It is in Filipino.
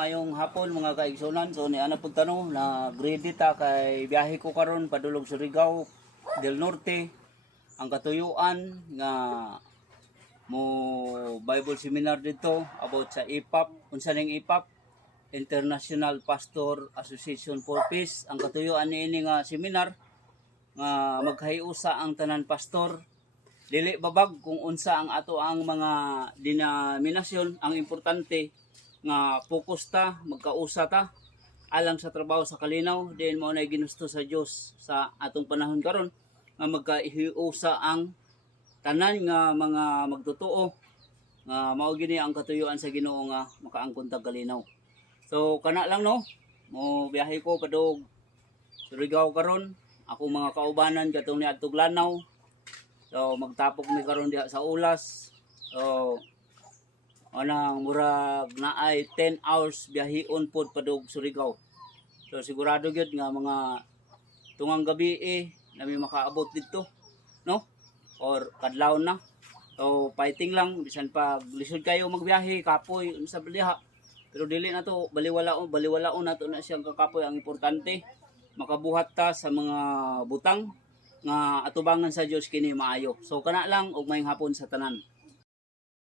mayong hapon mga kaigsunan. So ni ana pud tanong na grade ta kay biyahe ko karon padulog Surigao del Norte. Ang katuyuan nga mo Bible seminar dito about sa IPAP. Unsa ning IPAP? International Pastor Association for Peace. Ang katuyuan niini nga seminar nga maghahiusa ang tanan pastor dili babag kung unsa ang ato ang mga denominasyon ang importante nga focus ta magkausa ta alang sa trabaho sa kalinaw din mo na ginusto sa Dios sa atong panahon karon nga magkahiusa ang tanan nga mga magtotoo nga mao gini ang katuyuan sa Ginoo nga makaangkon tag kalinaw. So kana lang no? Mo biyahe ko padog Surigao karon ako mga kaubanan katong ni adtong lanaw So magtapok mi karon diha sa ulas. So anang murag naay 10 hours biyahon pod padug Surigao. So sigurado gyud nga mga tungang gabi eh nami makaabot dito, no? Or kadlaw na. So fighting lang bisan pag lisod kayo magbiyahe kapoy unsa diha. Pero dili na to baliwalaon baliwalaon na to na siyang kakapoy ang importante makabuhat ta sa mga butang nga atubangan sa Dios kini maayo. So kana lang og mayong hapon sa tanan.